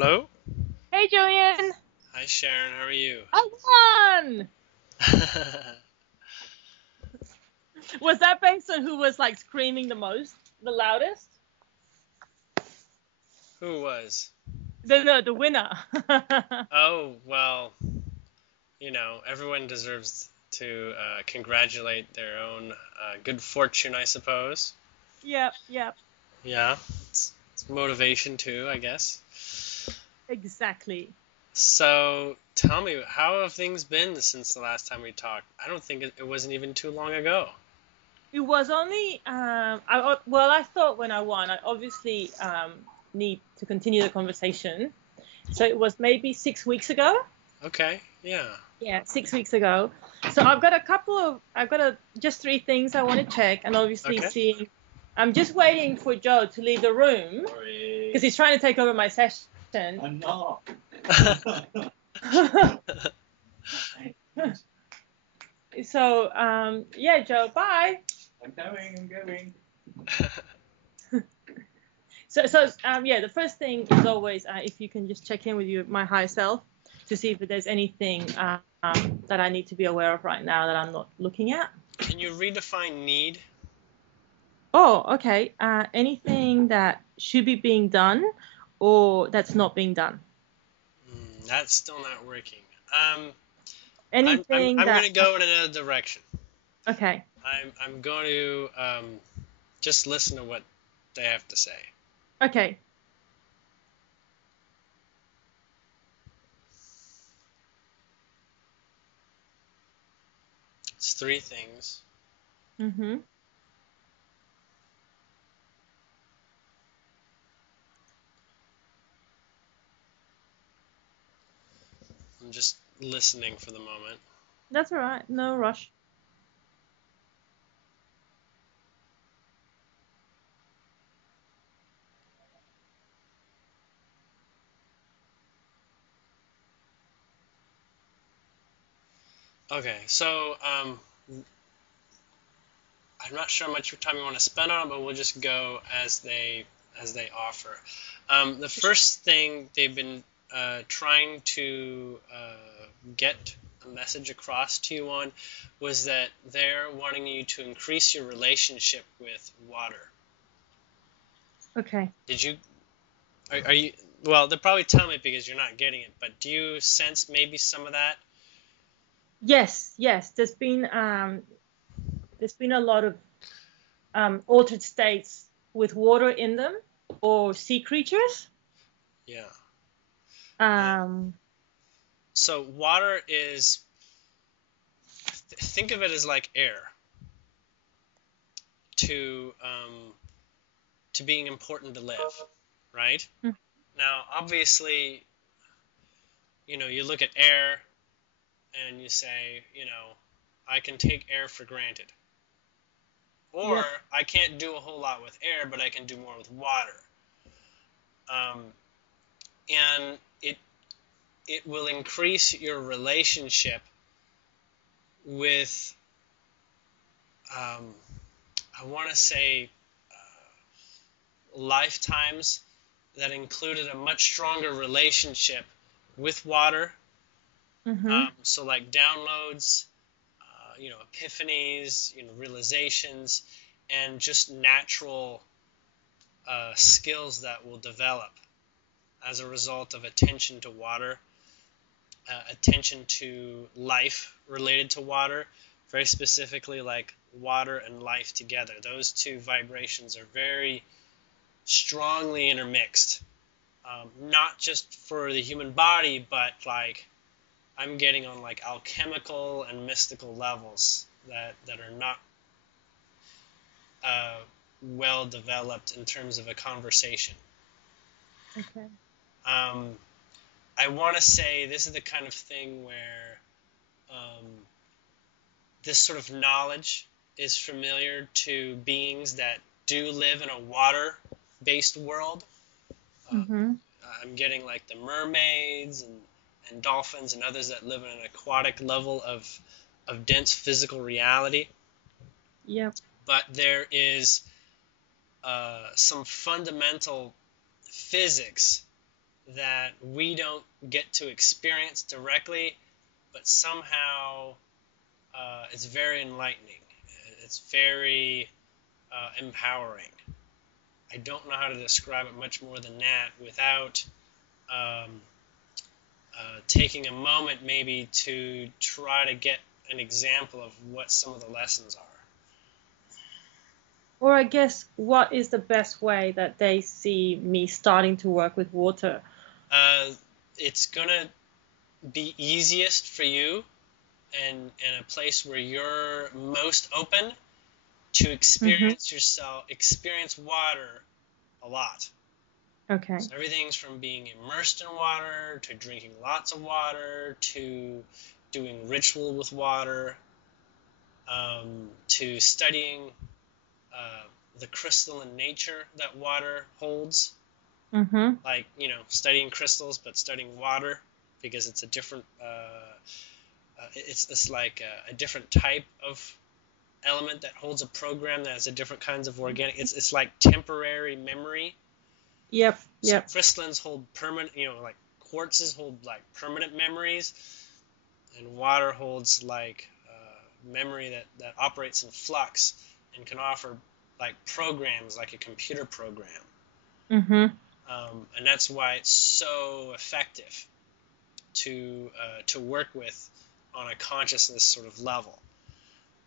Hello? Hey, Julien. Hi Sharon, how are you? I won! Was that based on who was like screaming the most, the loudest? Who was? The winner. Oh, well, everyone deserves to congratulate their own good fortune, I suppose. Yep, yep, Yeah, it's motivation too, I guess. exactly. So, tell me, how have things been since the last time we talked? I don't think it wasn't even too long ago. It was only I thought when I won, I obviously need to continue the conversation. So it was maybe 6 weeks ago. Okay, yeah. Yeah, 6 weeks ago. So I've got just three things I want to check, and obviously Okay. see. I'm just waiting for Joe to leave the room because he's trying to take over my session. I'm not. So, yeah, Joe, bye. I'm going. Yeah, the first thing is always if you can just check in with my higher self to see if there's anything that I need to be aware of right now that I'm not looking at. Can you redefine need? Oh, okay. Anything that should be being done or that's not being done. That's still not working. Anything I'm that. gonna go in another direction. Okay. I'm going to just listen to what they have to say. Okay. It's three things. Mhm. I'm just listening for the moment. That's all right. No rush. Okay, so I'm not sure how much time you want to spend on it, but we'll just go as they offer. The first thing they've been trying to get a message across to you on was that they're wanting you to increase your relationship with water. Okay. Did you? Are you? Well, they'll probably tell me because you're not getting it. But do you sense maybe some of that? Yes. There's been a lot of altered states with water in them or sea creatures. Yeah. So water is, think of it as like air to being important to live, right? Mm. Now, obviously, you look at air and you say, I can take air for granted. Or Yep. I can't do a whole lot with air, but I can do more with water. And it will increase your relationship with, I want to say, lifetimes that included a much stronger relationship with water. So like downloads, epiphanies, realizations, and just natural skills that will develop as a result of attention to water, attention to life related to water, very specifically like water and life together. Those two vibrations are very strongly intermixed, not just for the human body, but like I'm getting on like alchemical and mystical levels that are not well developed in terms of a conversation. Okay. I want to say this is the kind of thing where this sort of knowledge is familiar to beings that do live in a water-based world. I'm getting like the mermaids and dolphins and others that live in an aquatic level of dense physical reality. Yep. But there is some fundamental physics that we don't get to experience directly, but somehow it's very enlightening. It's very empowering. I don't know how to describe it much more than that without taking a moment maybe to try to get an example of what some of the lessons are. Or I guess, what is the best way that they see me starting to work with water? It's going to be easiest for you and a place where you're most open to experience yourself, experience water a lot. Okay. So everything's from being immersed in water, to drinking lots of water, to doing ritual with water, to studying the crystalline nature that water holds. Like, studying crystals, but studying water, because it's a different, it's like a different type of element that holds a program that has a different kinds of organic. It's like temporary memory. Yep. So crystallines hold permanent, like quartzes hold like permanent memories, and water holds like memory that operates in flux and can offer like programs, like a computer program. And that's why it's so effective to work with on a consciousness sort of level.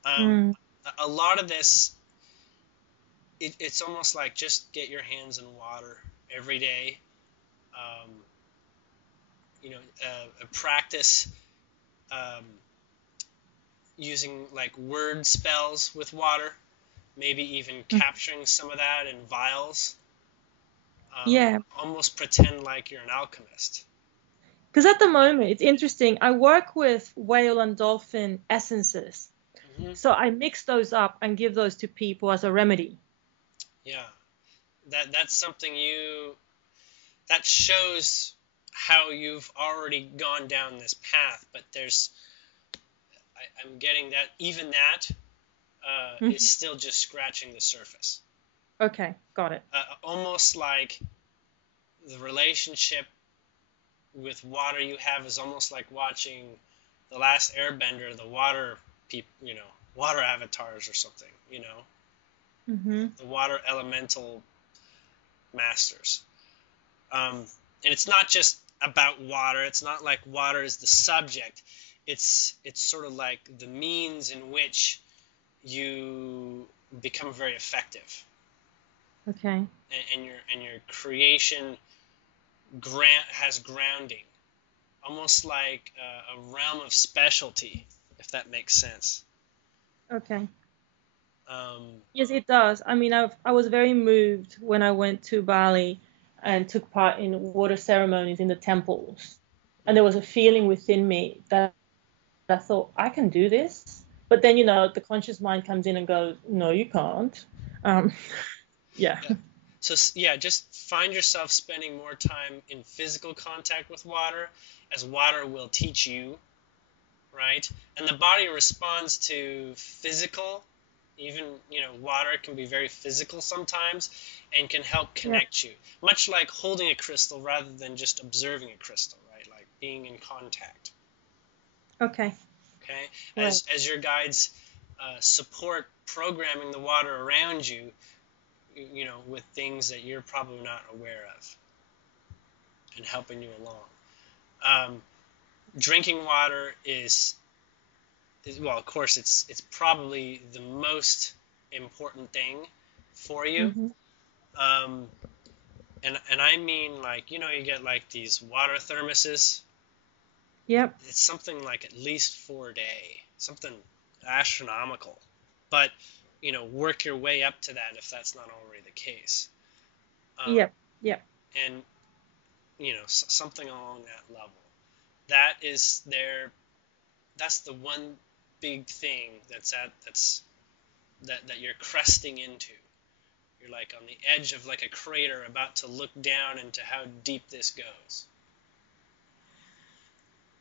A lot of this, it's almost like just get your hands in water every day. Practice using like word spells with water, maybe even capturing some of that in vials. Almost pretend like you're an alchemist. Because at the moment, it's interesting. I work with whale and dolphin essences. So I mix those up and give those to people as a remedy. Yeah. That's something that shows how you've already gone down this path, but I'm getting that even that is still just scratching the surface. Okay, got it. Almost like the relationship with water you have is almost like watching The Last Airbender, the water people, water avatars or something, the water elemental masters. And it's not just about water. It's not like water is the subject. It's sort of like the means in which you become very effective. Okay. And your creation has grounding, almost like a realm of specialty, if that makes sense. Okay. Yes, it does. I mean, I was very moved when I went to Bali and took part in water ceremonies in the temples. And there was a feeling within me that I thought, I can do this. But then, the conscious mind comes in and goes, no, you can't. Yeah. So, just find yourself spending more time in physical contact with water, as water will teach you, right? And the body responds to physical. Even, water can be very physical sometimes and can help connect you. Much like holding a crystal rather than just observing a crystal, right? Like being in contact. Okay. Okay? As your guides support programming the water around you, with things that you're probably not aware of and helping you along. Drinking water is well, of course, it's probably the most important thing for you. And I mean, like, you get like these water thermoses. Yep. It's something like at least 4 a day, something astronomical. But, work your way up to that if that's not already the case. Yep. And, something along that level. That's the one big thing that you're cresting into. You're like on the edge of like a crater about to look down into how deep this goes.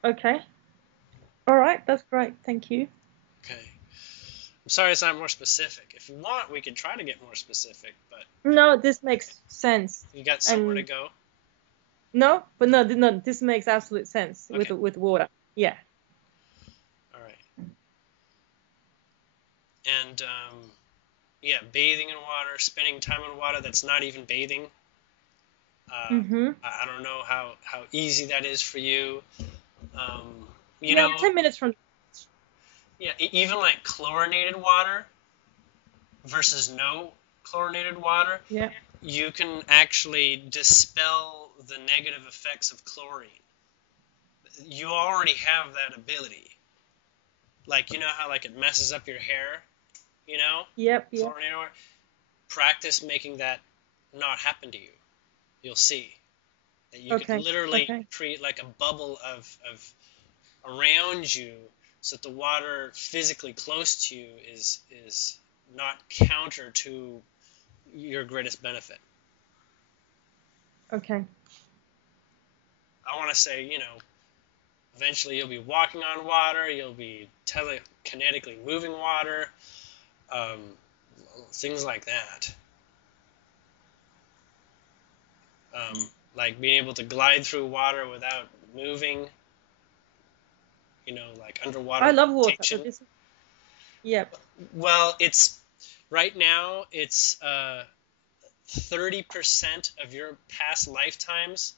Okay. All right, that's great. Thank you. Okay. I'm sorry it's not more specific. If you want, we could try to get more specific, but... No, this makes sense. You got somewhere to go? No, but no, this makes absolute sense Okay. with water. Yeah. All right. And yeah, bathing in water, spending time in water that's not even bathing. I don't know how easy that is for you. You Yeah, know, 10 minutes from. yeah, even like chlorinated water versus no chlorinated water, Yeah. you can actually dispel the negative effects of chlorine. You already have that ability. Like, you know how like it messes up your hair, you know? Yep. Chlorinated water. Practice making that not happen to you. You'll see that you could Okay. literally create like a bubble of around you, so that the water physically close to you is not counter to your greatest benefit. Okay. I want to say, you know, eventually you'll be walking on water, you'll be telekinetically moving water, things like that. Like being able to glide through water without moving, you know, like underwater I love water. meditation. Yep. Well, it's right now it's 30% of your past lifetimes,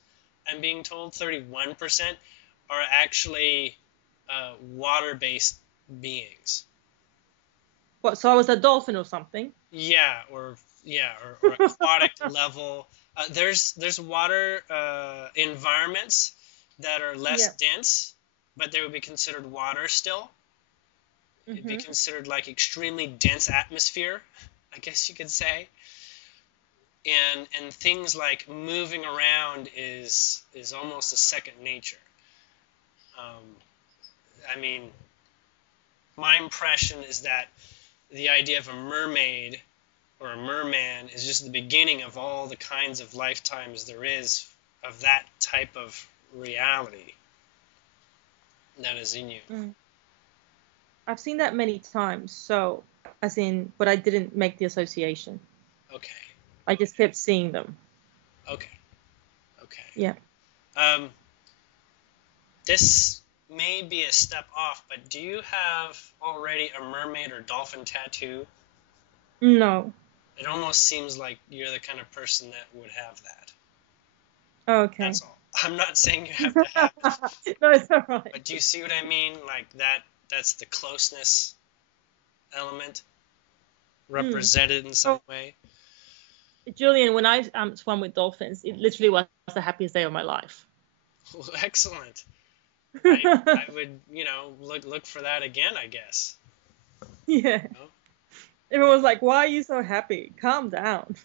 I'm being told 31%, are actually water-based beings. What? So I was a dolphin or something? Yeah, or aquatic level. There's water environments that are less dense, but they would be considered water still. It'd be considered like extremely dense atmosphere, I guess you could say. And things like moving around is almost a second nature. I mean, my impression is that the idea of a mermaid or a merman is just the beginning of all the kinds of lifetimes there is of that type of reality that is in you. I've seen that many times, so as in, but I didn't make the association. Okay. I just kept seeing them. Okay. Yeah. This may be a step off, but do you have already a mermaid or dolphin tattoo? No. It almost seems like you're the kind of person that would have that. Okay. That's all. I'm not saying you have to have it. No, it's all right. But do you see what I mean? Like that's the closeness element represented in some way. Julien, when I swam with dolphins, it literally was the happiest day of my life. Well, excellent. I would, you know, look for that again, I guess. Yeah. You know? Everyone was like, "Why are you so happy? Calm down."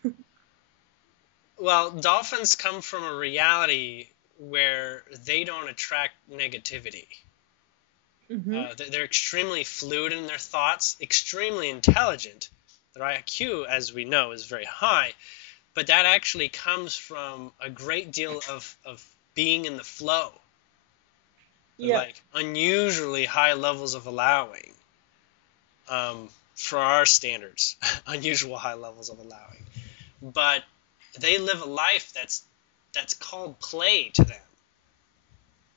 Well, dolphins come from a reality where they don't attract negativity. They're extremely fluid in their thoughts, extremely intelligent. Their IQ, as we know, is very high. But that actually comes from a great deal of being in the flow. Yeah. Like unusually high levels of allowing. For our standards, unusual high levels of allowing. But they live a life that's called play to them.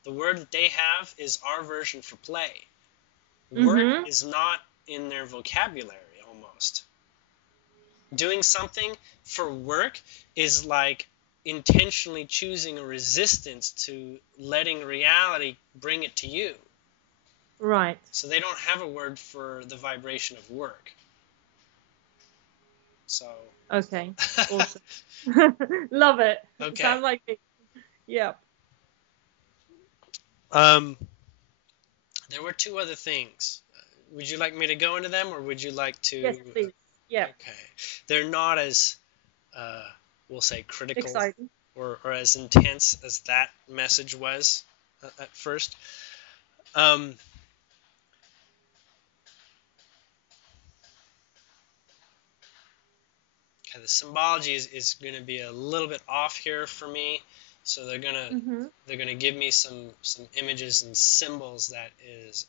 The word that they have is our version for play. Work is not in their vocabulary almost. Doing something for work is like intentionally choosing a resistance to letting reality bring it to you. Right. So they don't have a word for the vibration of work. So. Okay. Awesome. Love it. Okay. Sounds like it. Yeah. There were two other things. Would you like me to go into them, or would you like to? Yes, please. Yeah. Okay. They're not as, we'll say, critical. Exciting. Or as intense as that message was at first. Okay, the symbology is going to be a little bit off here for me, so they're gonna give me some images and symbols that is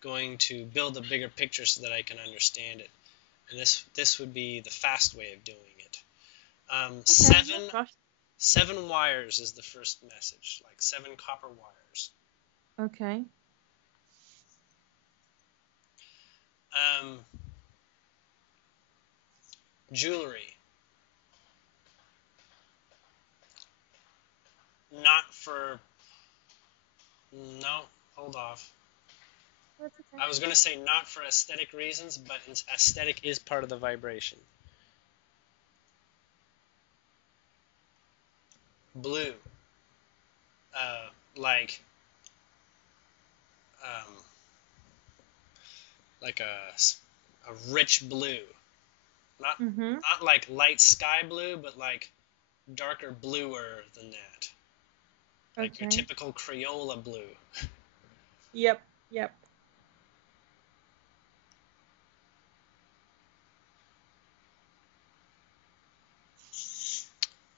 going to build a bigger picture so that I can understand it. And this would be the fast way of doing it. Okay, 7 wires is the first message, like 7 copper wires. Okay. Jewelry. Not for... No, hold off. That's okay. I was going to say not for aesthetic reasons, but aesthetic is part of the vibration. Blue. Like... like a rich blue. Not like light sky blue, but like darker bluer than that. Like your typical Crayola blue. Yep.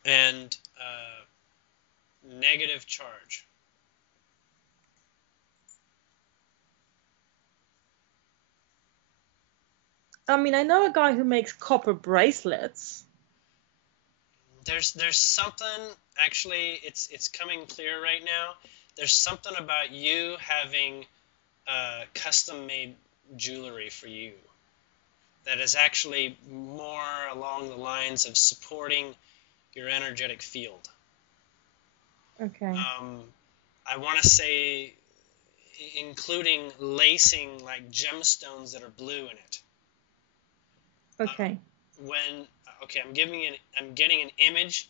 And negative charge. I mean, I know a guy who makes copper bracelets. There's something, actually, it's coming clear right now. There's something about you having custom-made jewelry for you that is actually more along the lines of supporting your energetic field. Okay. I want to say including lacing like gemstones that are blue in it. Okay. I'm getting an image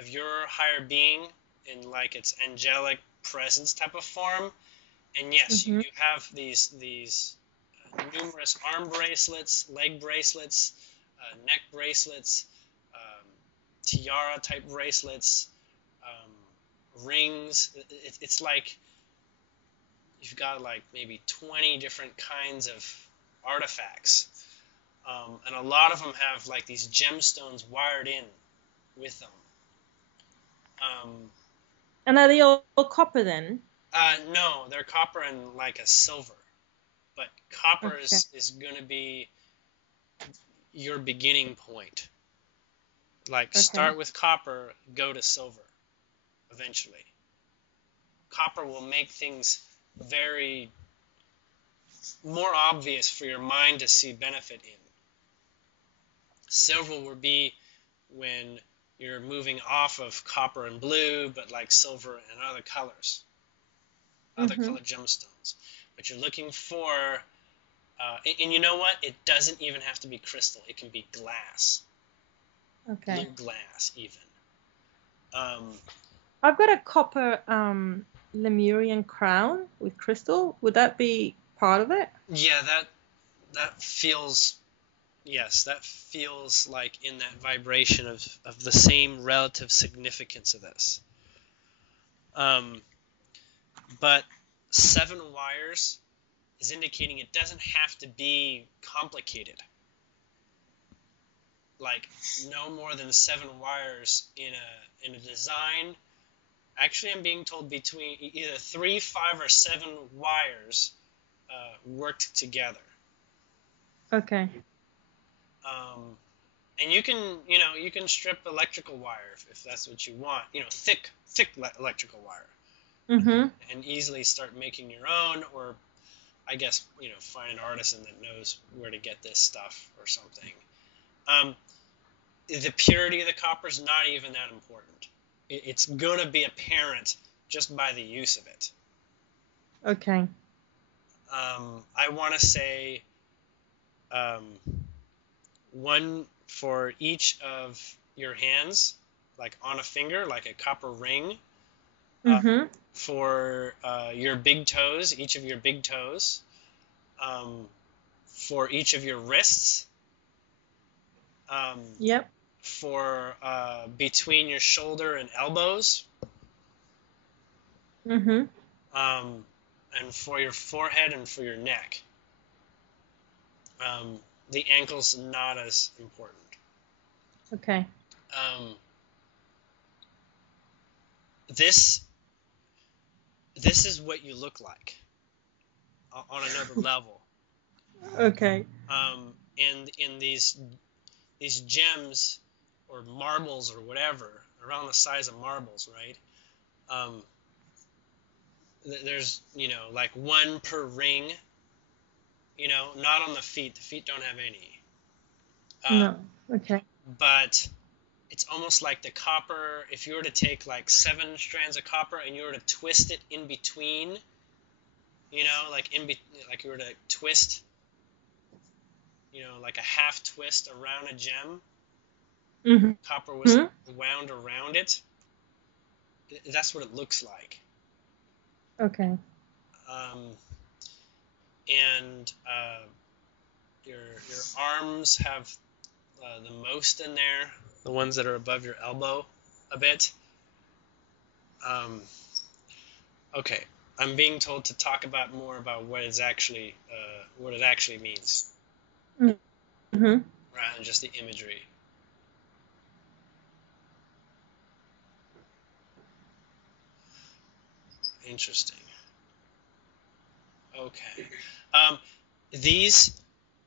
of your higher being in like its angelic presence type of form, and yes, you have these numerous arm bracelets, leg bracelets, neck bracelets, tiara type bracelets, rings. It's like you've got like maybe 20 different kinds of artifacts. And a lot of them have like these gemstones wired in with them. And are they all copper then? No, they're copper and like a silver. But copper is going to be your beginning point. Like start with copper, go to silver eventually. Copper will make things very more obvious for your mind to see benefit in. Silver will be when you're moving off of copper and blue, but like silver and other colors, other colored gemstones. But you're looking for, and you know what? It doesn't even have to be crystal. It can be glass. Okay. Blue glass, even. I've got a copper Lemurian crown with crystal. Would that be part of it? Yeah, that feels... Yes, that feels like in that vibration of the same relative significance of this. But 7 wires is indicating it doesn't have to be complicated. Like no more than 7 wires in a design. Actually, I'm being told between either 3, 5, or 7 wires worked together. Okay. And you can strip electrical wire if that's what you want. Thick electrical wire. And easily start making your own, or I guess, find an artisan that knows where to get this stuff or something. The purity of the copper is not even that important. It's going to be apparent just by the use of it. Okay. I want to say one for each of your hands, like on a finger, like a copper ring. For your big toes, each of your big toes. For each of your wrists. Yep. For between your shoulder and elbows. And for your forehead and for your neck. The ankle's not as important. Okay. This is what you look like on another level. Okay. And in these gems or marbles or whatever, around the size of marbles, right? There's, like one per ring, not on the feet. The feet don't have any. No. Okay. But it's almost like the copper, if you were to take like 7 strands of copper and you were to twist it in between, like like you were to twist, like a half twist around a gem, Mm-hmm. copper was wound around it. That's what it looks like. Okay. And your arms have the most in there, the ones that are above your elbow a bit. Okay, I'm being told to talk about more about what it actually means, Mm-hmm. rather than just the imagery. Interesting. Okay. These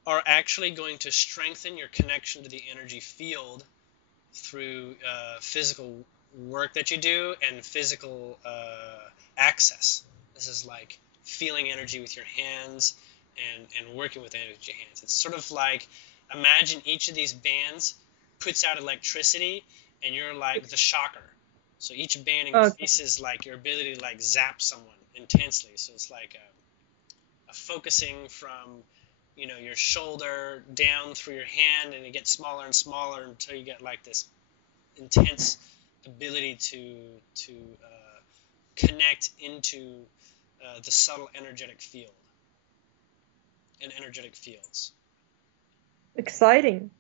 are actually going to strengthen your connection to the energy field through physical work that you do and physical access. This is like feeling energy with your hands and working with energy with your hands. It's sort of like, imagine each of these bands puts out electricity and you're like the shocker. So each band increases like your ability to like zap someone intensely. So it's like a focusing from your shoulder down through your hand, and it gets smaller and smaller until you get like this intense ability to connect into the subtle energetic field and energetic fields. Exciting.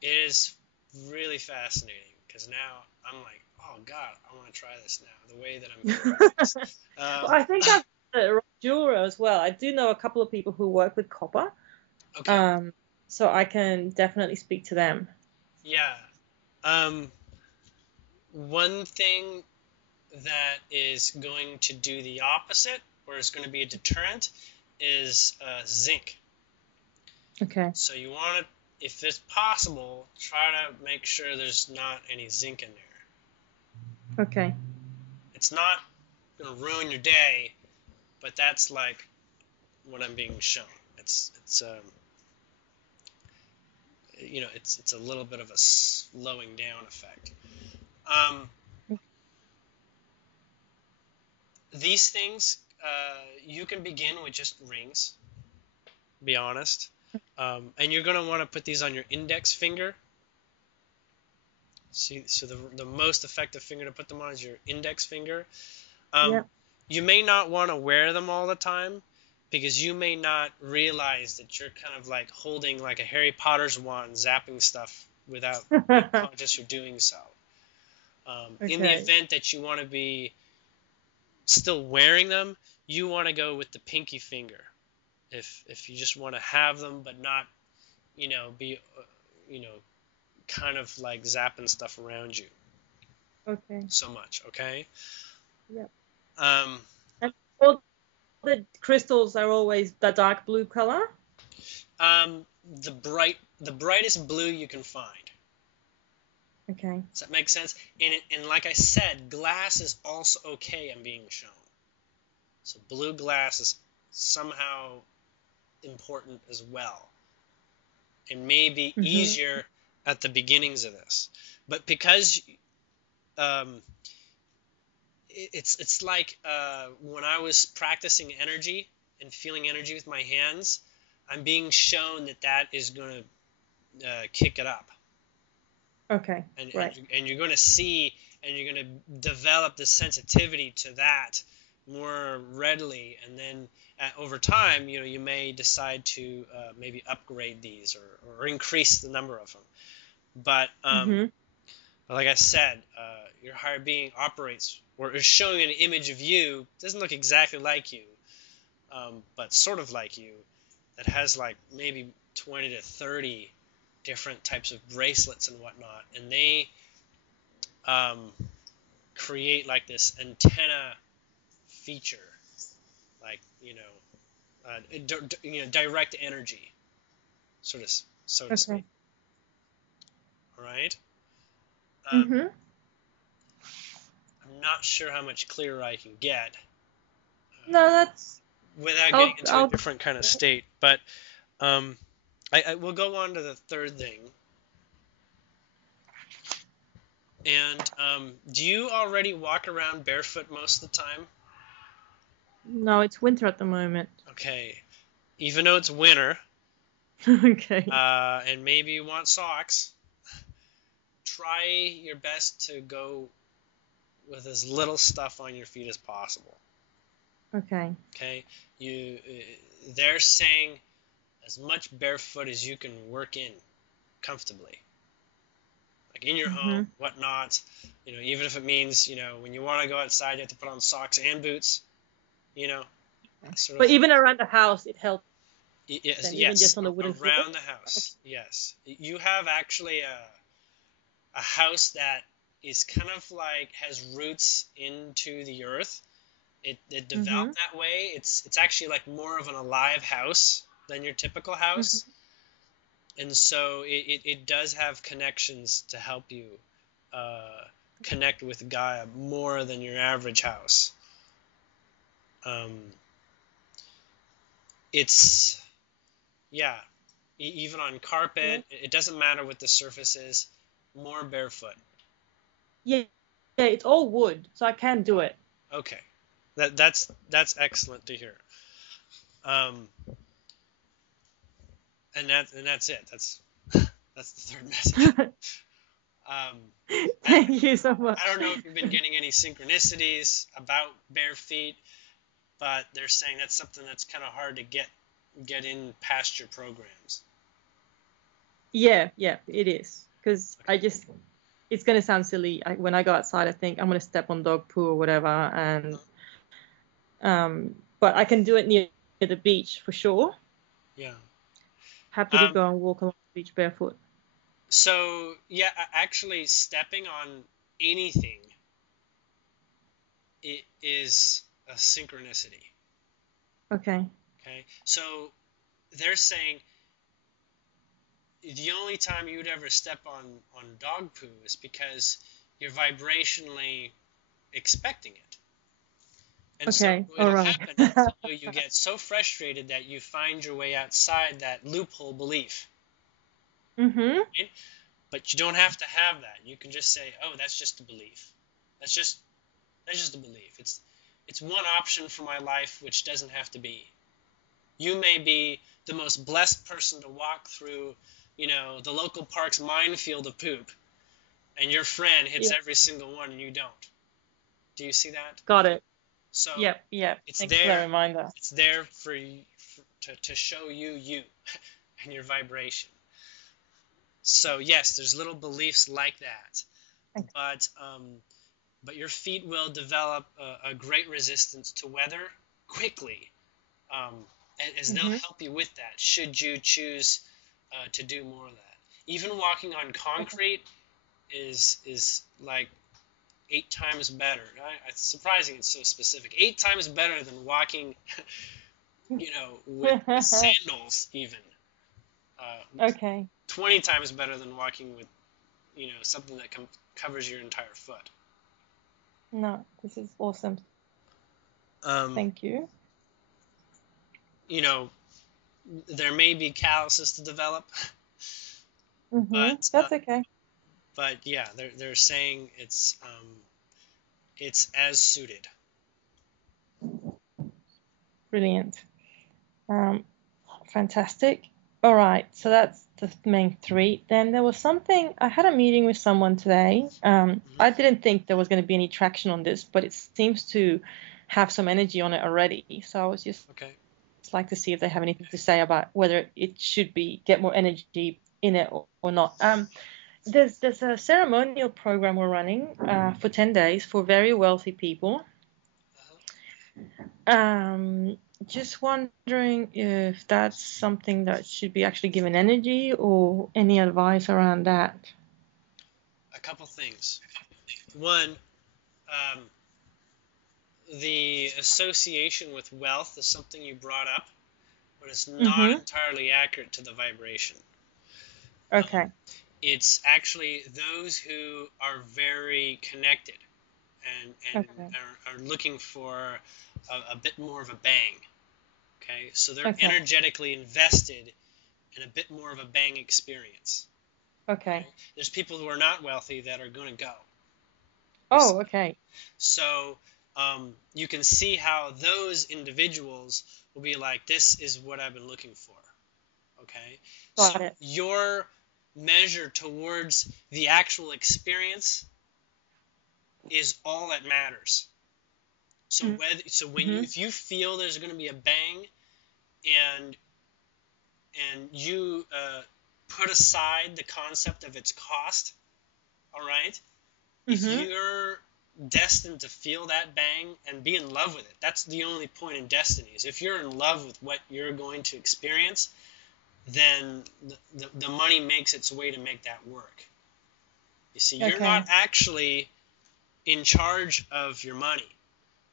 It is really fascinating because now I'm like, oh God, I want to try this now. The way that I'm feeling this. Well, I think I've Jura as well. I do know a couple of people who work with copper. Okay. So I can definitely speak to them. Yeah. One thing that is going to do the opposite, or is going to be a deterrent, is zinc. Okay. So you want to, if it's possible, try to make sure there's not any zinc in there. Okay. It's not going to ruin your day, but that's like what I'm being shown. It's a little bit of a slowing down effect. These things, you can begin with just rings, be honest. And you're going to want to put these on your index finger. See, so the most effective finger to put them on is your index finger. You may not want to wear them all the time because you may not realize that you're kind of like holding like a Harry Potter's wand, zapping stuff without being conscious you're doing so. In the event that you want to be still wearing them, you want to go with the pinky finger. If you just want to have them but not, be, kind of like zapping stuff around you. Okay. So much, okay? Yeah. And all the crystals are always the dark blue color? The brightest blue you can find. Okay. Does that make sense? And like I said, glass is also okay, I'm being shown. So blue glass is somehow important as well. And maybe easier at the beginnings of this. But because it's like when I was practicing energy and feeling energy with my hands, I'm being shown that is going to kick it up. Okay, right. And you're going to see, and you're going to develop the sensitivity to that more readily, and then over time, you may decide to maybe upgrade these or increase the number of them. But like I said, your higher being operates or is showing an image of you, doesn't look exactly like you, but sort of like you, that has like maybe 20 to 30 different types of bracelets and whatnot, and they create like this antenna feature, like direct energy, so to speak. All right. Mm-hmm. I'm not sure how much clearer I can get No, that's. without getting into a different kind of state. But I will go on to the third thing. And do you already walk around barefoot most of the time? No, it's winter at the moment. Okay. Even though it's winter, Okay. and maybe you want socks, try your best to go with as little stuff on your feet as possible. Okay. Okay. They're saying as much barefoot as you can work in comfortably, like in your home, whatnot. Even if it means when you want to go outside, you have to put on socks and boots. But even around the house, it helps. Yes, even just on the wooden around the house. Okay. Yes, you have actually a house that is kind of like has roots into the earth. It developed that way. It's actually like more of an alive house than your typical house, and so it does have connections to help you connect with Gaia more than your average house. It's even on carpet, it doesn't matter what the surface is, more barefoot. Yeah, it's all wood, so I can do it. Okay, that's excellent to hear. And that's it. That's the third message. Thank you so much. I don't know if you've been getting any synchronicities about bare feet, but they're saying that's something that's kind of hard to get in past your programs. Yeah, it is. Because it's going to sound silly. When I go outside, I think I'm going to step on dog poo or whatever. And but I can do it near the beach for sure. Yeah. Happy to go and walk along the beach barefoot. So, yeah, actually stepping on anything, it is a synchronicity. Okay. Okay. So they're saying the only time you would ever step on dog poo is because you're vibrationally expecting it. And okay. So it'll happen until you get so frustrated that you find your way outside that loophole belief. Right? But you don't have to have that. You can just say, "Oh, that's just a belief. That's just a belief. It's one option for my life, which doesn't have to be. You may be the most blessed person to walk through, the local park's minefield of poop, and your friend hits every single one, and you don't. Do you see that? Got it. So Yep. It's Thanks there. For the reminder. It's there for you to show you and your vibration. So yes, there's little beliefs like that, but your feet will develop a great resistance to weather quickly, as they'll help you with that. Should you choose to do more of that, even walking on concrete is like 8 times better. It's surprising it's so specific. 8 times better than walking, with sandals even. Okay. 20 times better than walking with, something that covers your entire foot. No, this is awesome. Thank you. There may be calluses to develop. But that's okay. But yeah, they're saying it's as suited. Brilliant. Fantastic. All right, so that's the main 3. Then there was something, I had a meeting with someone today. I didn't think there was going to be any traction on this, but it seems to have some energy on it already. So I was just like to see if they have anything to say about whether it should get more energy in it or not. There's a ceremonial program we're running for 10 days for very wealthy people. Just wondering if that's something that should be actually given energy or any advice around that. A couple things. One, the association with wealth is something you brought up, but it's not entirely accurate to the vibration. Okay. it's actually those who are very connected and Okay. are looking for a bit more of a bang. Okay, so they're Okay. energetically invested in a bit more of a bang experience. Okay. There's people who are not wealthy that are going to go. Oh, okay. So you can see how those individuals will be like, this is what I've been looking for. Okay, Got so it. your measure towards the actual experience is all that matters. So if you feel there's going to be a bang, and you put aside the concept of its cost, all right? If you're destined to feel that bang and be in love with it, that's the only point in destiny. Is if you're in love with what you're going to experience, then the money makes its way to make that work. You see, you're not actually in charge of your money.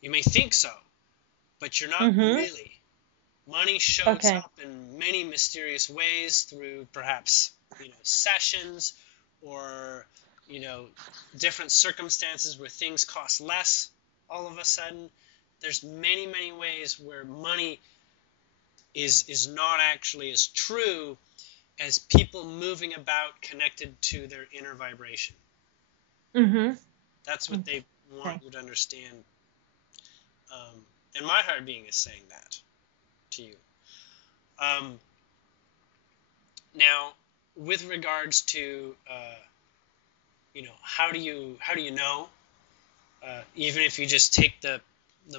You may think so, but you're not really. Money shows up in many mysterious ways through perhaps, sessions or, different circumstances where things cost less all of a sudden. There's many, many ways where money is not actually as true as people moving about connected to their inner vibration. That's what they want you to understand. And my higher being is saying that to you. Now, with regards to how do you know? Even if you just take the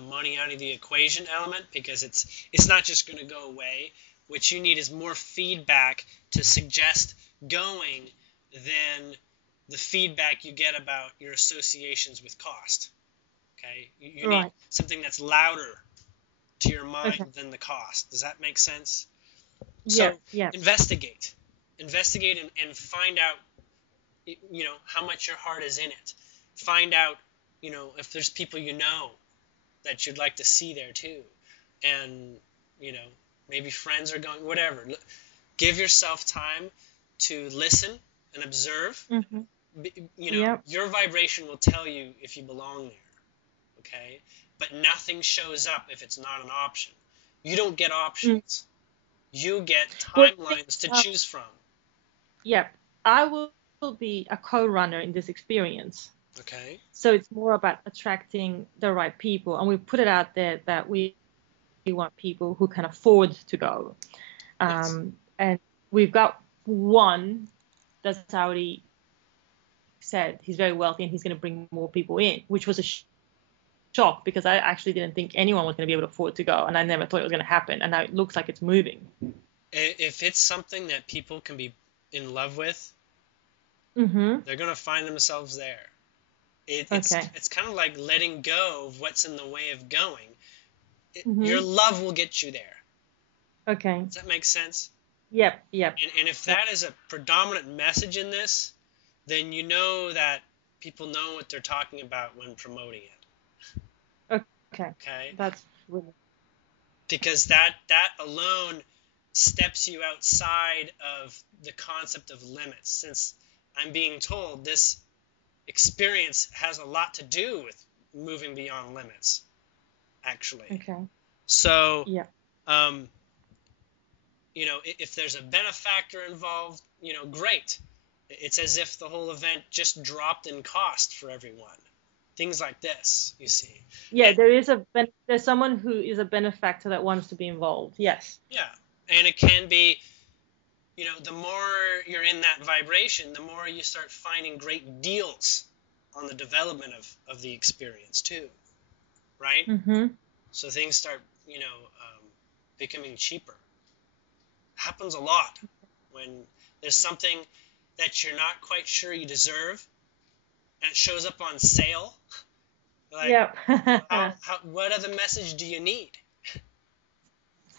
money out of the equation element, because it's not just going to go away. What you need is more feedback to suggest going than the feedback you get about your associations with cost. Okay, you need something that's louder to your mind than the cost. Does that make sense? So investigate and find out, how much your heart is in it. Find out, if there's people that you'd like to see there too, and maybe friends are going, whatever. Give yourself time to listen and observe. Your vibration will tell you if you belong there. Okay, but nothing shows up if it's not an option. You don't get options. You get timelines to choose from. I will be a co-runner in this experience. Okay. So it's more about attracting the right people, and we put it out there that we want people who can afford to go. And we've got one that's already said he's very wealthy and he's going to bring more people in, which was a shock because I actually didn't think anyone was going to be able to afford to go, and I never thought it was going to happen, and now it looks like it's moving. If it's something that people can be in love with, they're going to find themselves there. It's kind of like letting go of what's in the way of going. Your love will get you there. Okay. Does that make sense? Yep. And if that is a predominant message in this, then you know that people know what they're talking about when promoting it. Okay. That's really... Because that alone steps you outside of the concept of limits, since I'm being told this experience has a lot to do with moving beyond limits, actually. Okay. So, if there's a benefactor involved, great. It's as if the whole event just dropped in cost for everyone. Things like this, you see. Yeah, there's someone who is a benefactor that wants to be involved. Yes. Yeah, and it can be, the more you're in that vibration, the more you start finding great deals on the development of the experience too, right? So things start, becoming cheaper. Happens a lot when there's something that you're not quite sure you deserve, and it shows up on sale. Like, what other message do you need?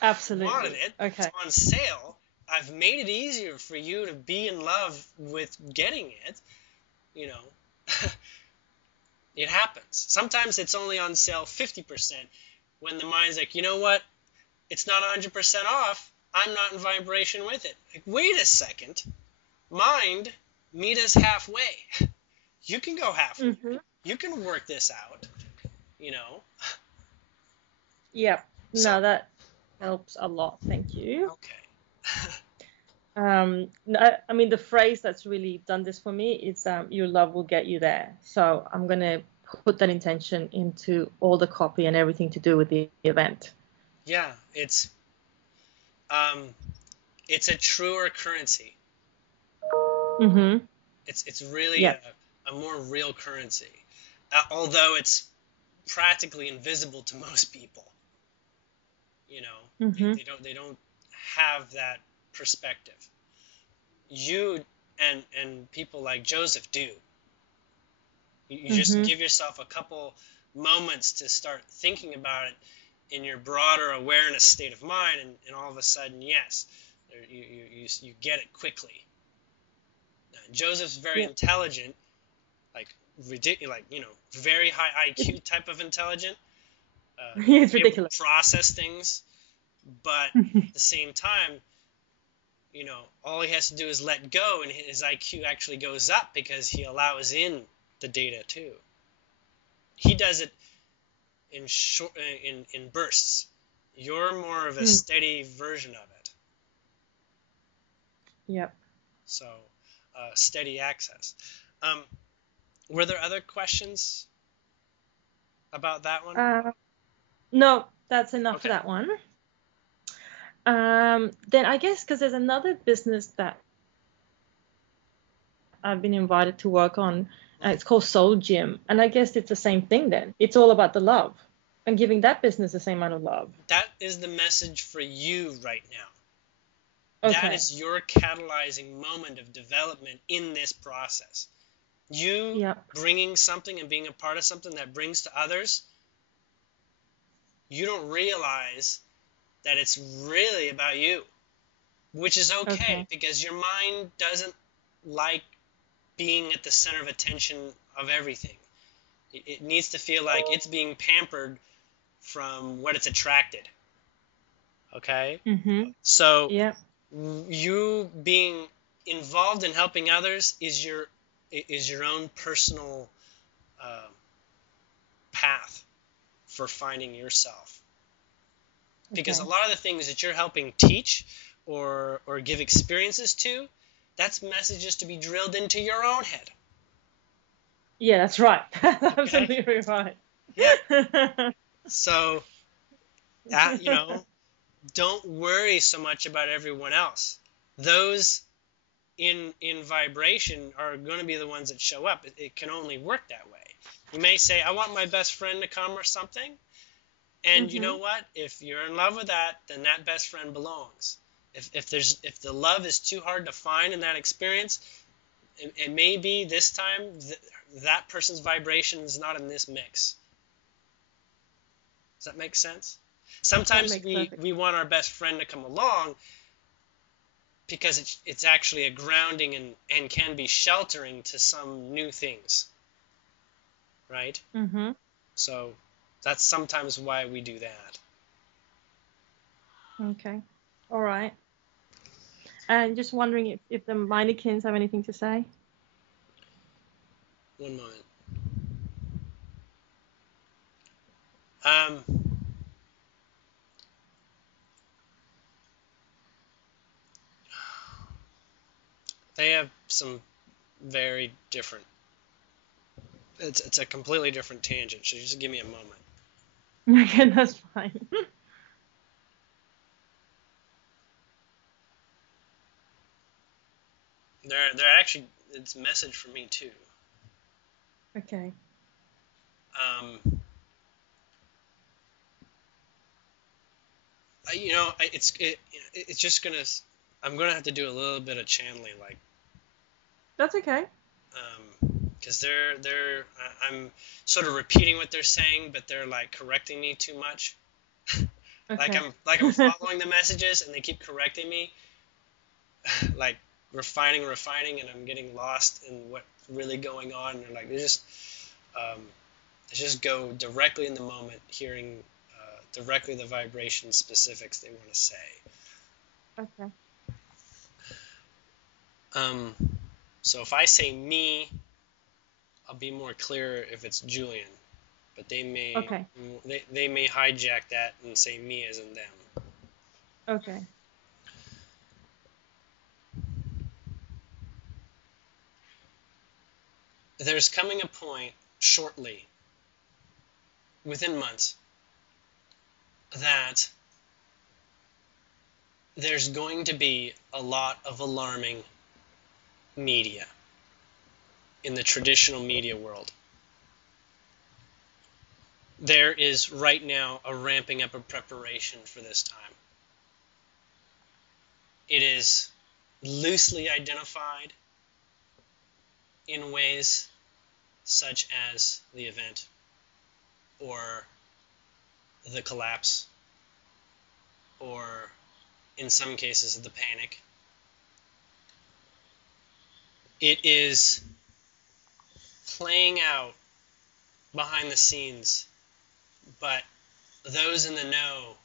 Absolutely. You wanted it. Okay. It's on sale. I've made it easier for you to be in love with getting it. It happens. Sometimes it's only on sale 50% when the mind's like, you know what? It's not 100% off. I'm not in vibration with it. Like, wait a second. Mind meet us halfway. You can go halfway. Mm-hmm. You can work this out, you know. Yep. So, No, that helps a lot. Thank you. okay. I mean, the phrase that's really done this for me is your love will get you there. So I'm going to put that intention into all the copy and everything to do with the event. Yeah, it's a truer currency. Mm-hmm. It's really Yep. a more real currency, although it's practically invisible to most people. You know, Mm-hmm. they don't have that perspective. You and people like Joseph do. You just Mm-hmm. give yourself a couple moments to start thinking about it in your broader awareness state of mind, and all of a sudden, yes, you get it quickly. Joseph's very Yep. intelligent, like ridiculous, like, you know, very high IQ type of intelligent. It's Able ridiculous. to process things, but at the same time, you know, all he has to do is let go, and his IQ actually goes up because he allows in the data too. He does it in short, in bursts. You're more of a steady version of it. Yep. So, steady access. Were there other questions about that one? No, that's enough Okay. for that one. Then I guess because there's another business that I've been invited to work on. It's called Soul Gym, and I guess it's the same thing. Then it's all about the love and giving that business the same amount of love. That is the message for you right now. Okay. That is your catalyzing moment of development in this process. You bringing something and being a part of something that brings to others, you don't realize that it's really about you, which is okay, because your mind doesn't like being at the center of attention of everything. It needs to feel like it's being pampered from what it's attracted. Okay? Mm-hmm. So you being involved in helping others is your own personal path for finding yourself. Because a lot of the things that you're helping teach or give experiences to, that's messages to be drilled into your own head. Yeah, that's right. Absolutely right. Yeah. So, you know, don't worry so much about everyone else. Those in vibration are going to be the ones that show up. It can only work that way. You may say, I want my best friend to come or something. And you know what? If you're in love with that, then that best friend belongs. If the love is too hard to find in that experience, it may be this time that person's vibration is not in this mix. Does that make sense? Sometimes we want our best friend to come along because it's actually a grounding and can be sheltering to some new things. Right? Mm-hmm. So that's sometimes why we do that. Okay. All right. And just wondering if the Minekins have anything to say? One moment. They have some very different. It's a completely different tangent. So just give me a moment. Okay, that's fine. They're actually, it's a message for me too. Okay. You know, it's just gonna. I'm gonna have to do a little bit of channeling, like. That's okay. Because I'm sort of repeating what they're saying, but they're like correcting me too much. Okay. I'm following the messages, and they keep correcting me. Like refining, and I'm getting lost in what's really going on. And like they just go directly in the moment, hearing directly the vibration specifics they want to say. Okay. So if I say me, I'll be more clear if it's Julien, but they may they may hijack that and say me as in them. Okay. There's coming a point shortly, within months, that there's going to be a lot of alarming media in the traditional media world. There is right now a ramping up of preparation for this time. It is loosely identified in ways such as the event or the collapse or in some cases the panic. It is playing out behind the scenes, but those in the know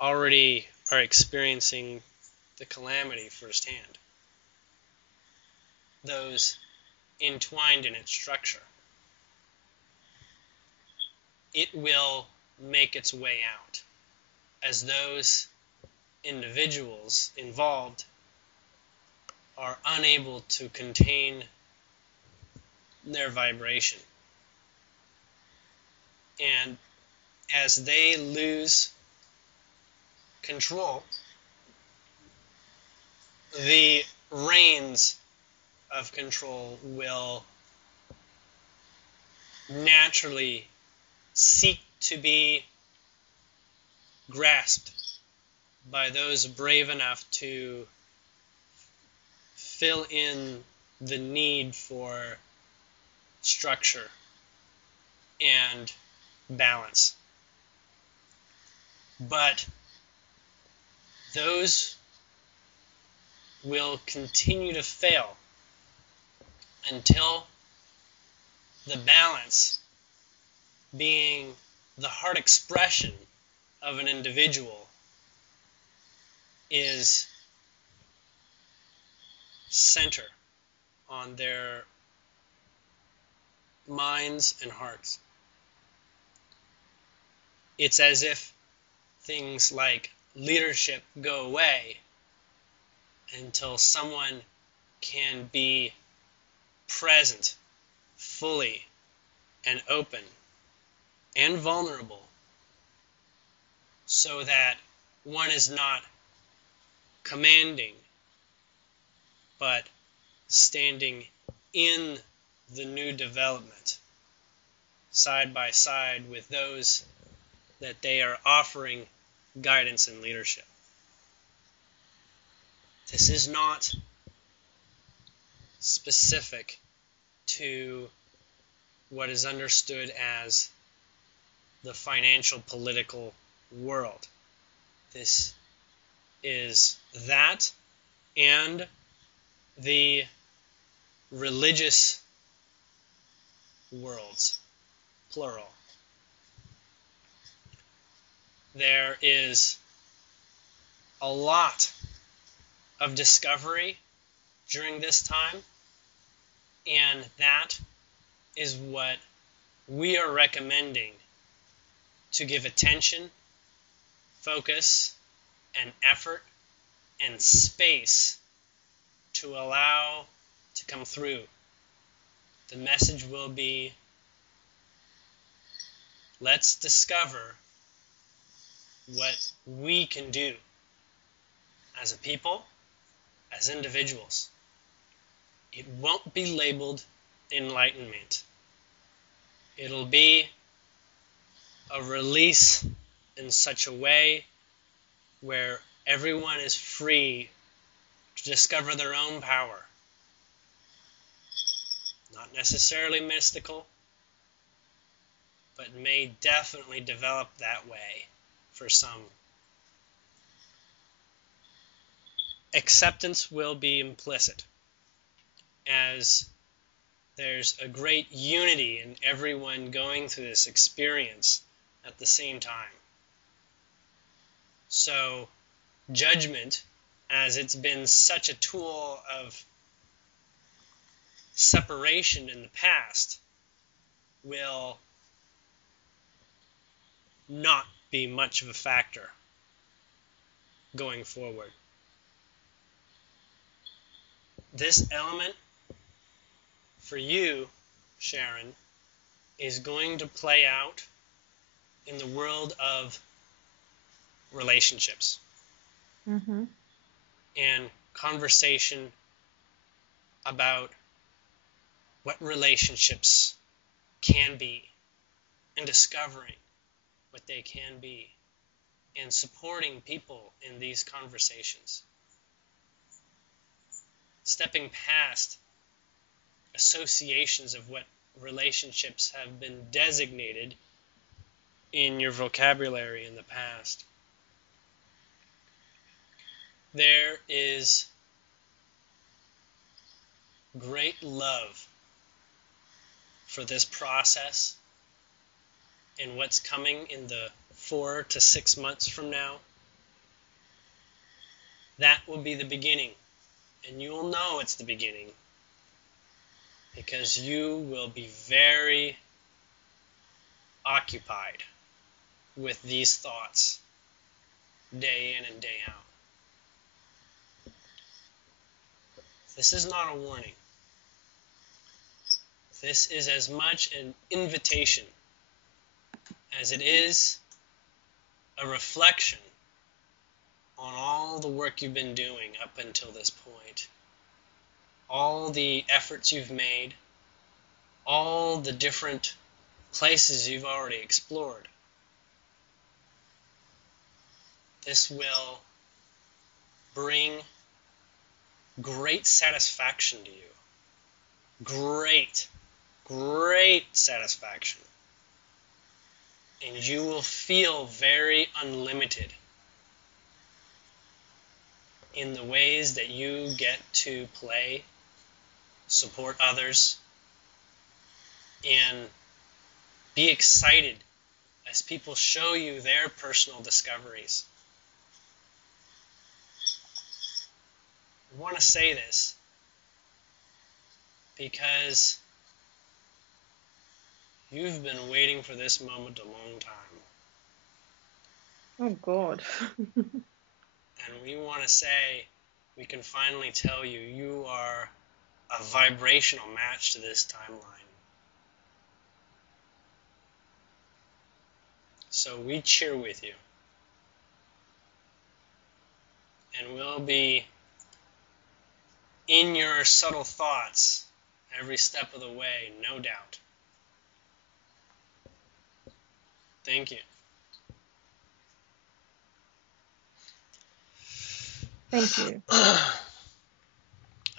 already are experiencing the calamity firsthand. Those entwined in its structure. It will make its way out as those individuals involved are unable to contain their vibration. And as they lose control, the reins of control will naturally seek to be grasped by those brave enough to fill in the need for structure and balance. But those will continue to fail until the balance, being the heart expression of an individual, is center on their minds and hearts. It's as if things like leadership go away until someone can be present fully and open and vulnerable, so that one is not commanding but standing in the new development side by side with those that they are offering guidance and leadership. This is not specific to what is understood as the financial political world. This is that and the religious worlds, plural. There is a lot of discovery during this time, and that is what we are recommending to give attention, focus, and effort and space to allow to come through. The message will be, let's discover what we can do as a people, as individuals. It won't be labeled enlightenment. It'll be a release in such a way where everyone is free to discover their own power. Not necessarily mystical, but may definitely develop that way for some. Acceptance will be implicit, as there's a great unity in everyone going through this experience at the same time. So judgment, as it's been such a tool of separation in the past will not be much of a factor going forward. This element for you, Sharon, is going to play out in the world of relationships and conversation about what relationships can be and discovering what they can be and supporting people in these conversations. Stepping past associations of what relationships have been designated in your vocabulary in the past. There is great love for this process and what's coming in the 4 to 6 months from now. That will be the beginning, and you will know it's the beginning because you will be very occupied with these thoughts day in and day out. This is not a warning. This is as much an invitation as it is a reflection on all the work you've been doing up until this point, all the efforts you've made, all the different places you've already explored. This will bring great satisfaction to you. Great satisfaction. And you will feel very unlimited in the ways that you get to play, support others, and be excited as people show you their personal discoveries. I want to say this because you've been waiting for this moment a long time. Oh, God. And we want to say, we can finally tell you, you are a vibrational match to this timeline. So we cheer with you. And we'll be in your subtle thoughts every step of the way, no doubt. Thank you. Thank you.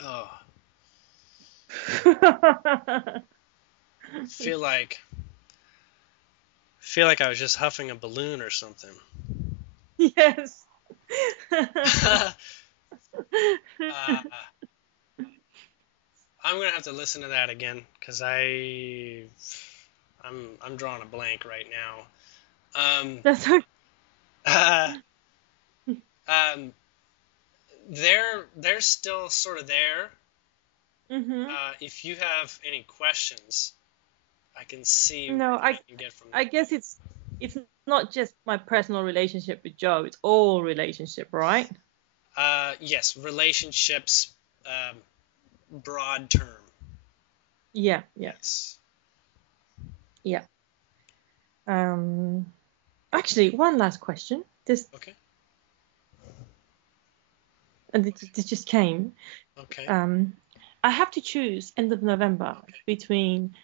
Oh. feel like I was just huffing a balloon or something. Yes. I'm gonna have to listen to that again because I'm drawing a blank right now. That's okay. They're still sort of there. If you have any questions, I can see what you can get from that. I guess it's not just my personal relationship with Joe, it's all relationship, right? Yes, relationships, broad term. Yeah. Yes. Yeah. Actually, one last question. Okay. And this just came. Okay. I have to choose end of November between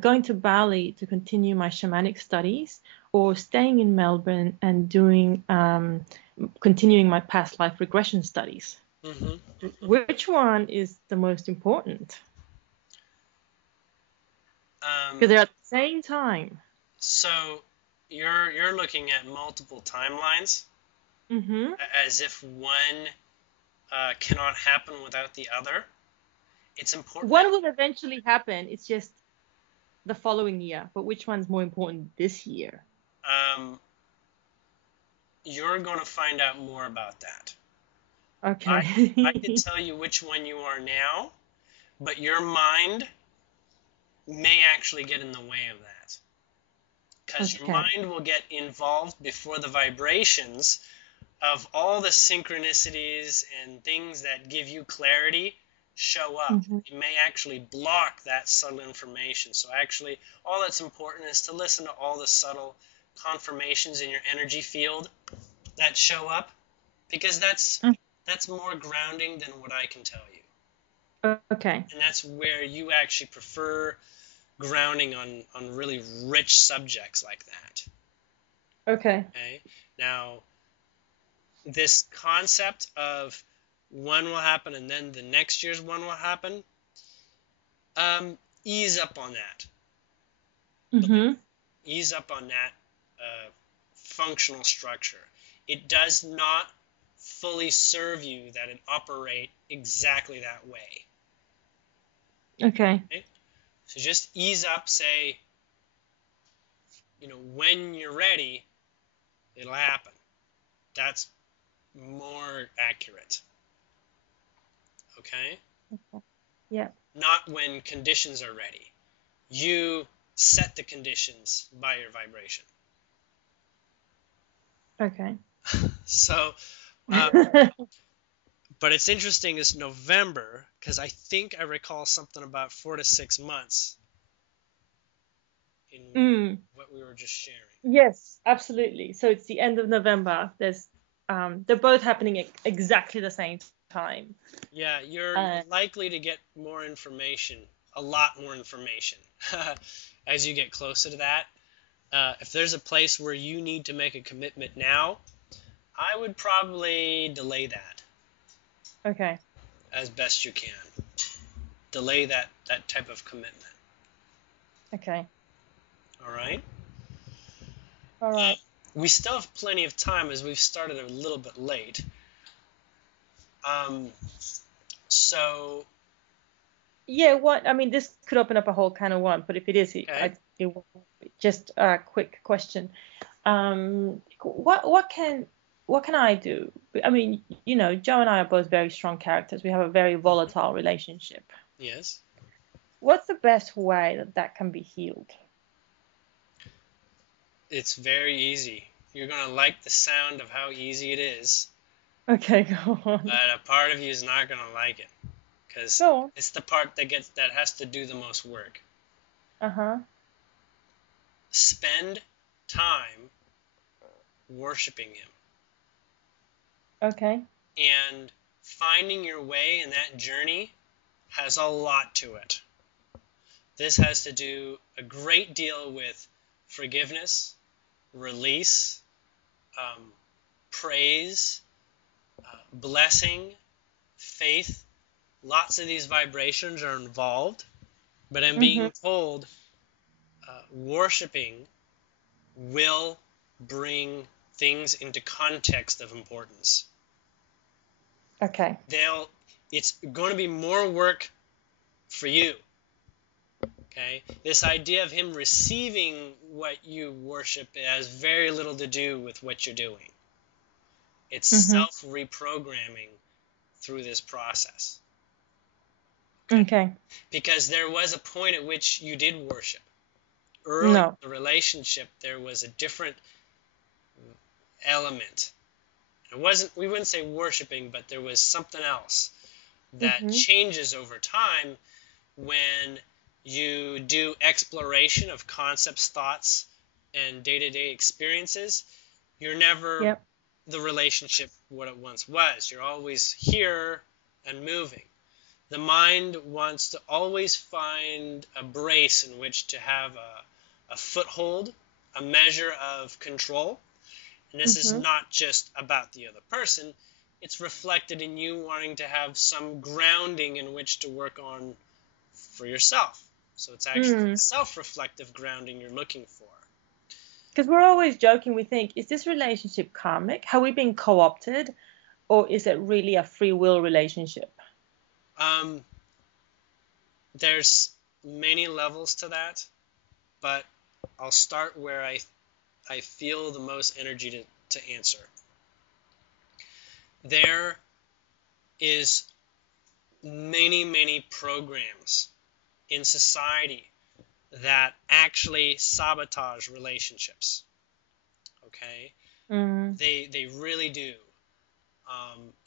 going to Bali to continue my shamanic studies or staying in Melbourne and doing continuing my past life regression studies. Which one is the most important? Because they're at the same time. So you're looking at multiple timelines, as if one cannot happen without the other. It's important. One will eventually happen. It's just the following year. But which one's more important this year? You're going to find out more about that. Okay. I can tell you which one you are now, but your mind may actually get in the way of that. Because your mind will get involved before the vibrations of all the synchronicities and things that give you clarity show up. It may actually block that subtle information. So actually, all that's important is to listen to all the subtle confirmations in your energy field that show up, because that's more grounding than what I can tell you. Okay. And that's where you actually prefer grounding on really rich subjects like that. Okay. Now, this concept of one will happen and then the next year's one will happen, ease up on that. Ease up on that functional structure. It does not fully serve you that it operate exactly that way. Okay. So just ease up, say, when you're ready, it'll happen. That's more accurate. Okay? Yeah. Not when conditions are ready. You set the conditions by your vibration. Okay. So, but it's interesting, it's November, because I think I recall something about 4 to 6 months in what we were just sharing. Yes, absolutely. So it's the end of November. There's they're both happening at exactly the same time. Yeah, you're likely to get more information, a lot more information, as you get closer to that. If there's a place where you need to make a commitment now, I would probably delay that. Okay. As best you can. Delay that type of commitment. Okay. All right? All right. We still have plenty of time as we've started a little bit late. So... Yeah, this could open up a whole can of worms, but if it is, just a quick question. What can I do? I mean, Joe and I are both very strong characters. We have a very volatile relationship. Yes. What's the best way that can be healed? It's very easy. You're going to like the sound of how easy it is. Okay, go on. But a part of you is not going to like it. Because it's the part that has to do the most work. Spend time worshiping him. Okay. And finding your way in that journey has a lot to it. This has to do a great deal with forgiveness, release, praise, blessing, faith. Lots of these vibrations are involved, but I'm being told worshiping will bring things into context of importance. Okay. It's going to be more work for you. Okay? This idea of him receiving what you worship has very little to do with what you're doing. It's self-reprogramming through this process. Okay. Because there was a point at which you did worship. Early in the relationship, there was a different element. We wouldn't say worshiping, but there was something else that changes over time when you do exploration of concepts, thoughts, and day-to-day experiences. You're never the relationship what it once was. You're always here and moving. The mind wants to always find a brace in which to have a foothold, a measure of control. And this is not just about the other person. It's reflected in you wanting to have some grounding in which to work on for yourself. So it's actually self-reflective grounding you're looking for. Because we're always joking, we think, is this relationship karmic? Have we been co-opted? Or is it really a free will relationship? There's many levels to that, but I'll start where I feel the most energy to answer. There is many programs in society that actually sabotage relationships. Okay? They really do.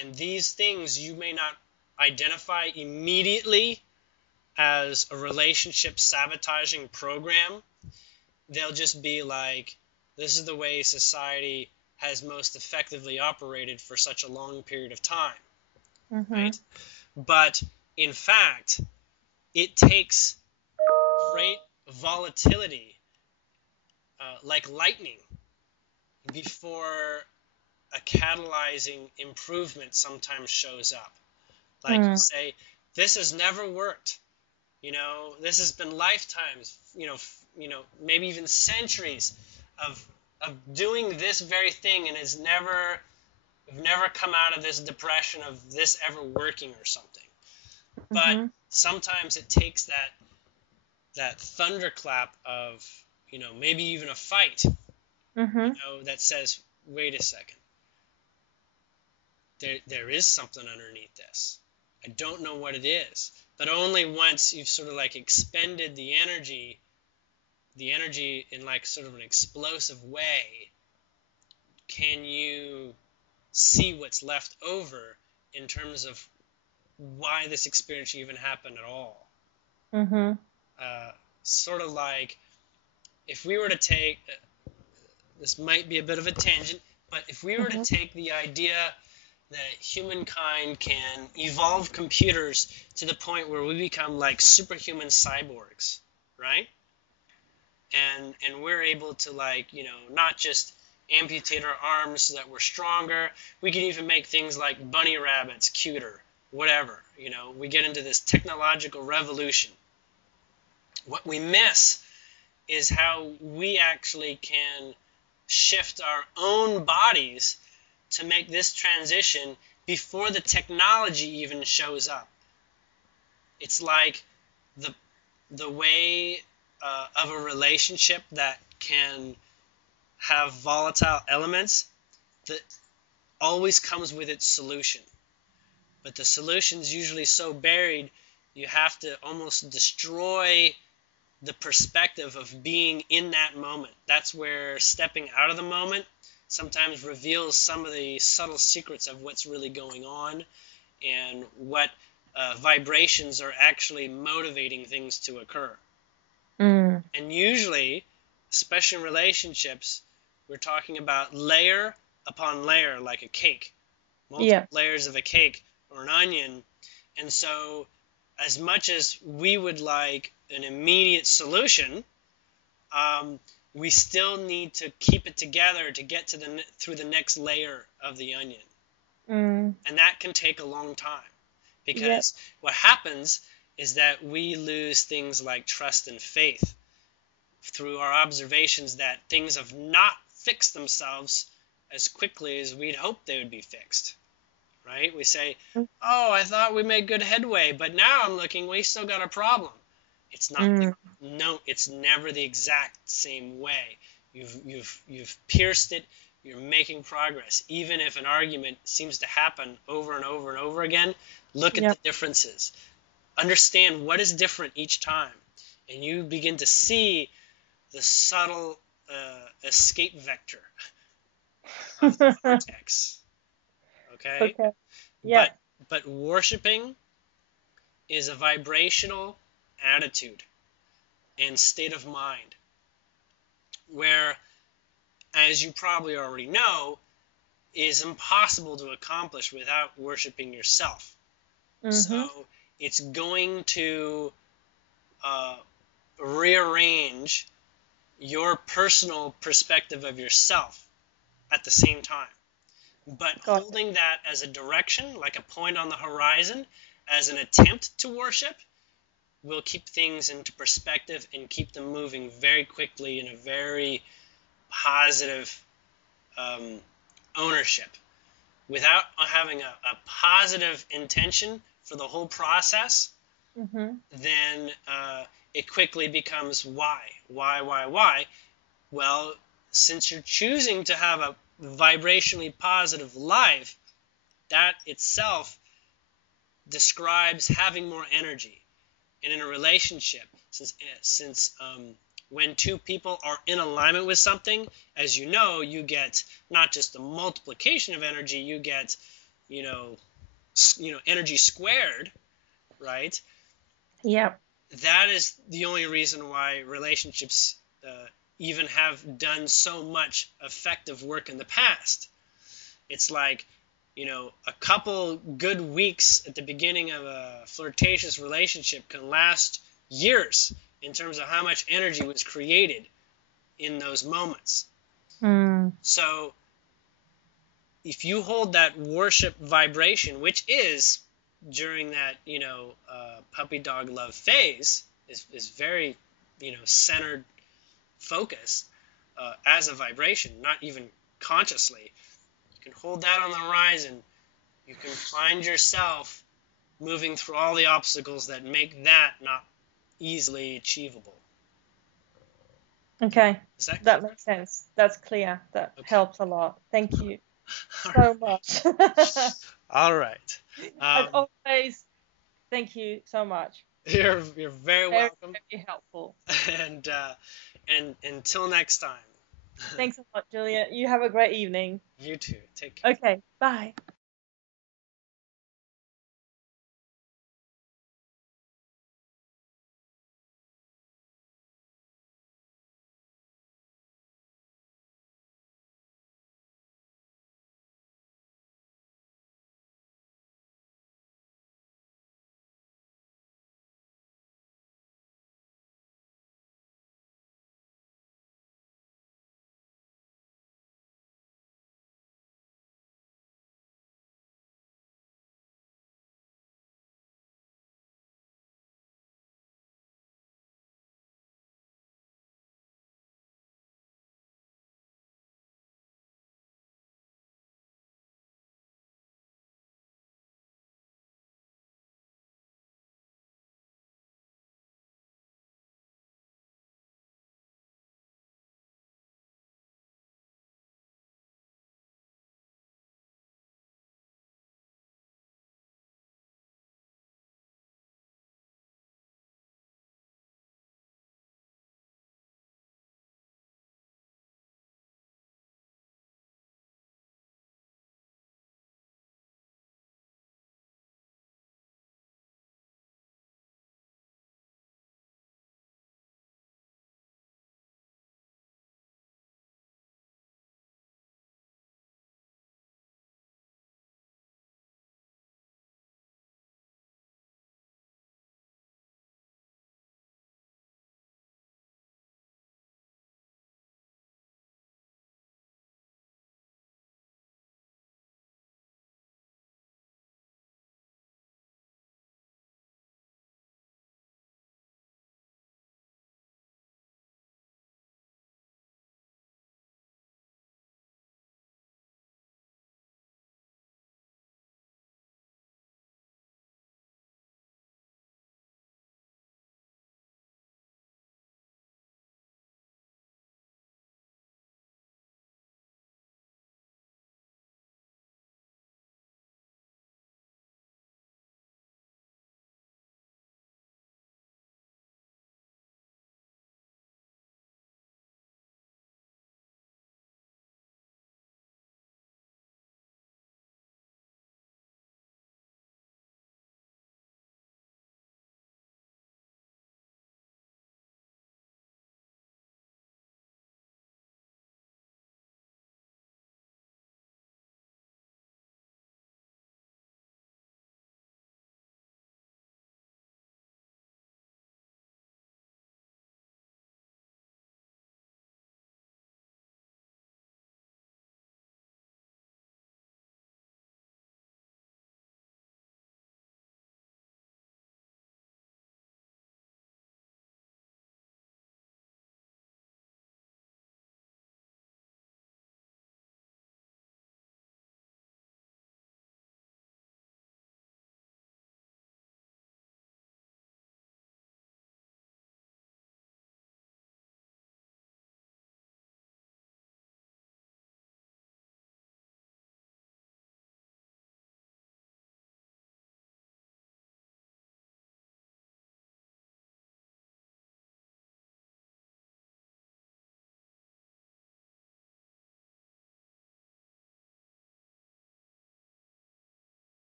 And these things you may not identify immediately as a relationship sabotaging program. They'll just be like, this is the way society has most effectively operated for such a long period of time. Right? But in fact, it takes great volatility, like lightning, before a catalyzing improvement sometimes shows up. Like you say, this has never worked. This has been lifetimes, maybe even centuries of doing this very thing, and we've never come out of this depression of this ever working or something. But sometimes it takes that thunderclap of, maybe even a fight, that says, wait a second. There is something underneath this. I don't know what it is. But only once you've sort of like expended the energy in like sort of an explosive way, can you see what's left over in terms of why this experience even happened at all. Sort of like, if we were to take, this might be a bit of a tangent, but if we were to take the idea that humankind can evolve computers to the point where we become like superhuman cyborgs, right? And we're able to, like, not just amputate our arms so that we're stronger. We can even make things like bunny rabbits cuter, whatever. We get into this technological revolution. What we miss is how we actually can shift our own bodies to make this transition before the technology even shows up. It's like the way of a relationship that can have volatile elements that always comes with its solution. But the solution's usually so buried, you have to almost destroy the perspective of being in that moment. That's where stepping out of the moment sometimes reveals some of the subtle secrets of what's really going on and what vibrations are actually motivating things to occur. And usually, especially in relationships, we're talking about layer upon layer, like a cake, multiple layers of a cake or an onion. And so as much as we would like an immediate solution, we still need to keep it together to get to through the next layer of the onion. And that can take a long time, because what happens is that we lose things like trust and faith through our observations that things have not fixed themselves as quickly as we'd hoped they would be fixed. Right? We say, oh, I thought we made good headway, but now I'm looking, we still got a problem. It's not. No, it's never the exact same way. You've pierced it. You're making progress. Even if an argument seems to happen over and over and over again, look at the differences. Understand what is different each time, and you begin to see the subtle escape vector of the vortex. Okay. Yeah. But worshiping is a vibrational attitude and state of mind where, as you probably already know, is impossible to accomplish without worshiping yourself. So it's going to rearrange your personal perspective of yourself at the same time. But holding that as a direction, like a point on the horizon, as an attempt to worship, will keep things into perspective and keep them moving very quickly in a very positive ownership. Without having a positive intention for the whole process, then it quickly becomes why? Well, since you're choosing to have a vibrationally positive life, that itself describes having more energy. And in a relationship, since when two people are in alignment with something, as you know, you get not just the multiplication of energy, you get, energy squared, right? Yeah. That is the only reason why relationships even have done so much effective work in the past. It's like, a couple good weeks at the beginning of a flirtatious relationship can last years in terms of how much energy was created in those moments. So if you hold that worship vibration, which is during that, puppy dog love phase, is very, centered focus as a vibration, not even consciously. You can hold that on the horizon. You can find yourself moving through all the obstacles that make that not easily achievable. Okay. That makes sense. That's clear. That helps a lot. Thank you so much. All right. As always, thank you so much. You're very welcome. Very helpful. And until next time. Thanks a lot, Julia. You have a great evening. You too. Take care. Okay. Bye.